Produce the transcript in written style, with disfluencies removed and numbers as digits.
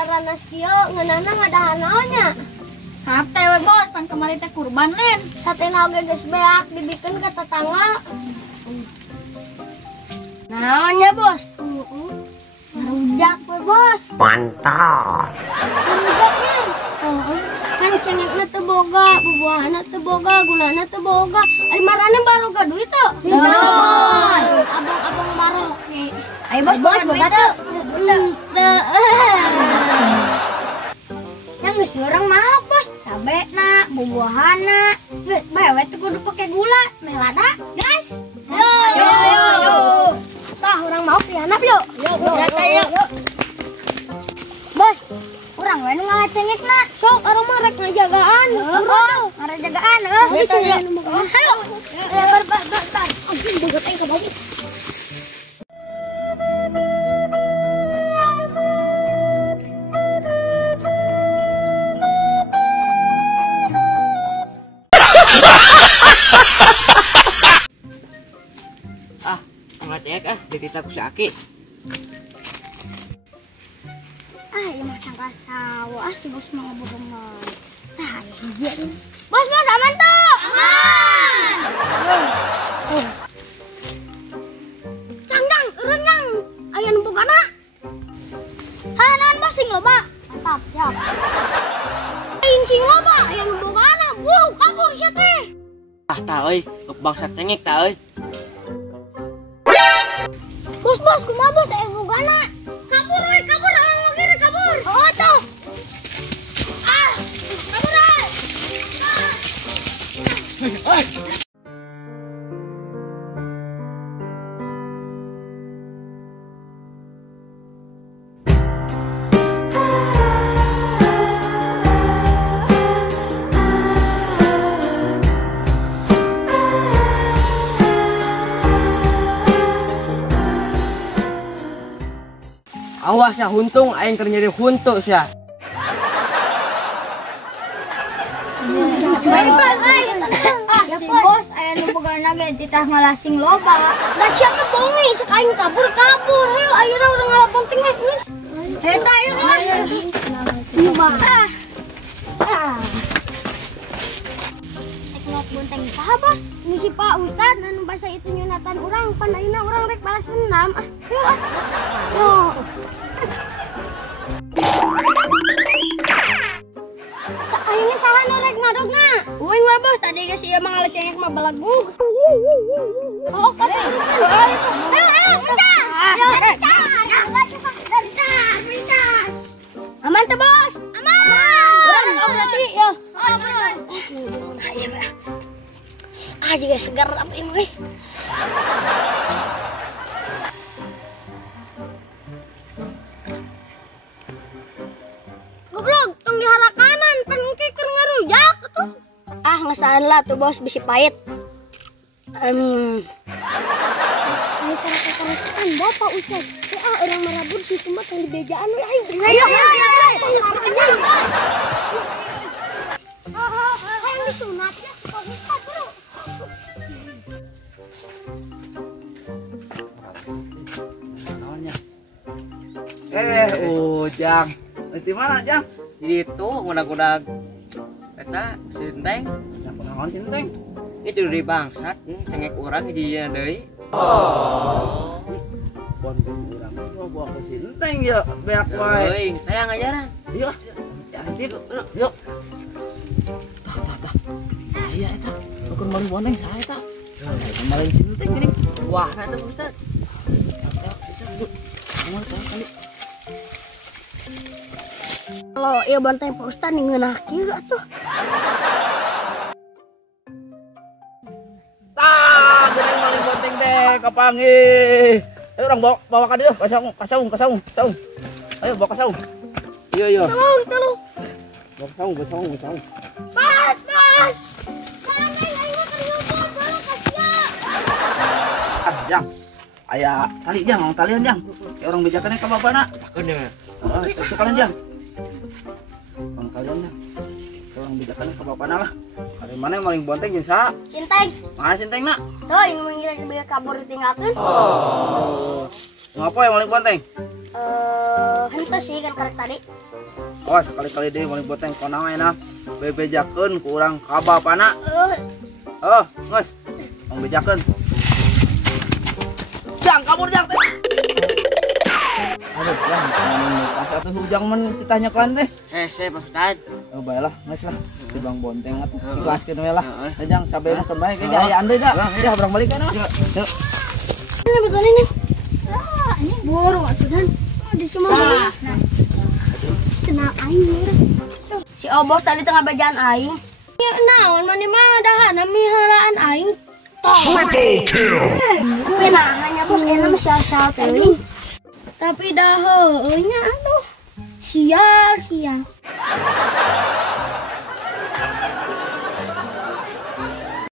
Raranas kieu ngeunana ngadahan naonnya? Sate we bos, pan kemarin teh kurban lin. Satena oge geus beak dibikeun ka tetangga. Naonnya bos? Rujak we bos. Mantap. Rujaknya? Kan cengekna teu boga, bubuahanna teu boga, gulana teu boga. Ari marane baroga duit teu? Bos, abang-abang barok nih. Ayo bos, boga teu? Teu. Yang geus urang mah bos, cabena, bubuahanna. Geus bae we teh kudu pake gula, meh lada. Gas. Yo. Tah urang mau pihanap yuk. Yuk. Bos, urang we nu ngalacengekna. Sok urang mah rek ngajagaan. Urang ngajagaan heuh. Hayo. Bar. Anjing bogot aing ka bau. Ngecek dititah ku si Aki. Ieu mah cangka sawa si bos mah bohong mah. Tah hiji. Bos aman tuh? Aman. Cang, urun yang. Aya nu bogana. Hanan mah sing loba. Mantap, siap. Aing sing loba aya nu bogana. Buru kabur sia teh. Tah euy, bangsa cengek tah euy. Bos, kumaha bos aya bogana? Kabur orang lagi kabur. Oh, tuh. Kabur ay. Awas ya huntung, aing keur nyeri huntu sia. Si bos aya nu bogana ge titah ngalasing loba. Da sia mah bongi sok aing kabur. Heuh ayeuna urang ngalapon tingek geus. Eta ieu. Ieu mah. Teknik bonteng saha bos? Ini si Pak Ustad anu basa itu nyunatan urang pan ayeuna urang rek balas dendam. Yo. Ayeuna saha nu rek ngadogna? Uing we bos tadi geus ieu mah ngalecengek mah balagug. Oh, kata ayo, mencah. Aman teh bos? Aman. Urang operasi yo. Aman. Juga segar apa ini? Goblok, tong dihara kanan, pan engke keur ngarujak atuh. Ngasaan lah tuh bos bisi pahit. Ayo para Bapak Ustaz. Orang marabur di tempat yang dibejaan we ayo. Ayo. Hayang disunat ya. Ujang. Di mana, Jang? Di itu ngudag-ngudag eta sinteng. Naon sinteng? Itu di bangsat, cengek urang di dieu deui. Bonteng urang bawa ke sinteng ya, beak wae. Euy, tayang ajaran. Yuk. Ya, yuk. Tah. Aya eta. Bukan maling bonteng saha eta? Maling sinteng geuning. Wah, eta Ustaz. Kalau ieu bonteng Pak Ustaz ngeunah kieu atuh. Geuning maling bonteng teh kapanggih. Ayo orang bawa ka dieu, ka saung. Ayo bawa ka saung. Iya. Tolong. Bawa ka saung. Mas. Mana aing ternyugut dulu kasihan. Jang. Aya tali Jang, talian Jang. Orang bejakannya ka babana. Takeun ya. Heeh, sekalian Jang. Kalian Jang. Orang bejakannya ka babana lah. Ari mana yang maling bonteng jeung saha? Sinteng. Mana sintengna? Tuh, yang mengira kabur ditinggalkeun. Ngapa yang maling bonteng? Henteu sih kan karek tadi. Oh, sekali-kali deui malik boteng konang enak. Bebejakeun ku urang ka bapana. Oh, geus. Tong bejakeun. Jang kabur jang teh. Aduh, jang, pas atuh hujang men kita nyekelan teh. Saya Pak Ustad. Oh, baiklah, geus lah. Di Bang Bonteng atuh. Ikhlaskeun we lah. Jang cabe makan bae ge aya andeu da. Ya, barang balik kana. Yuk. Ini betul ini. Ini buru atuh dan. Di semua. Kenal aing ya. Si Obos tadi tengah bejaan aing. Ya naon mani mah dahana miheulaan aing. Triple kill. Tapi nah hanya bos enak sial-sial teuing. Tapi dah heueuy nya aduh. Sial.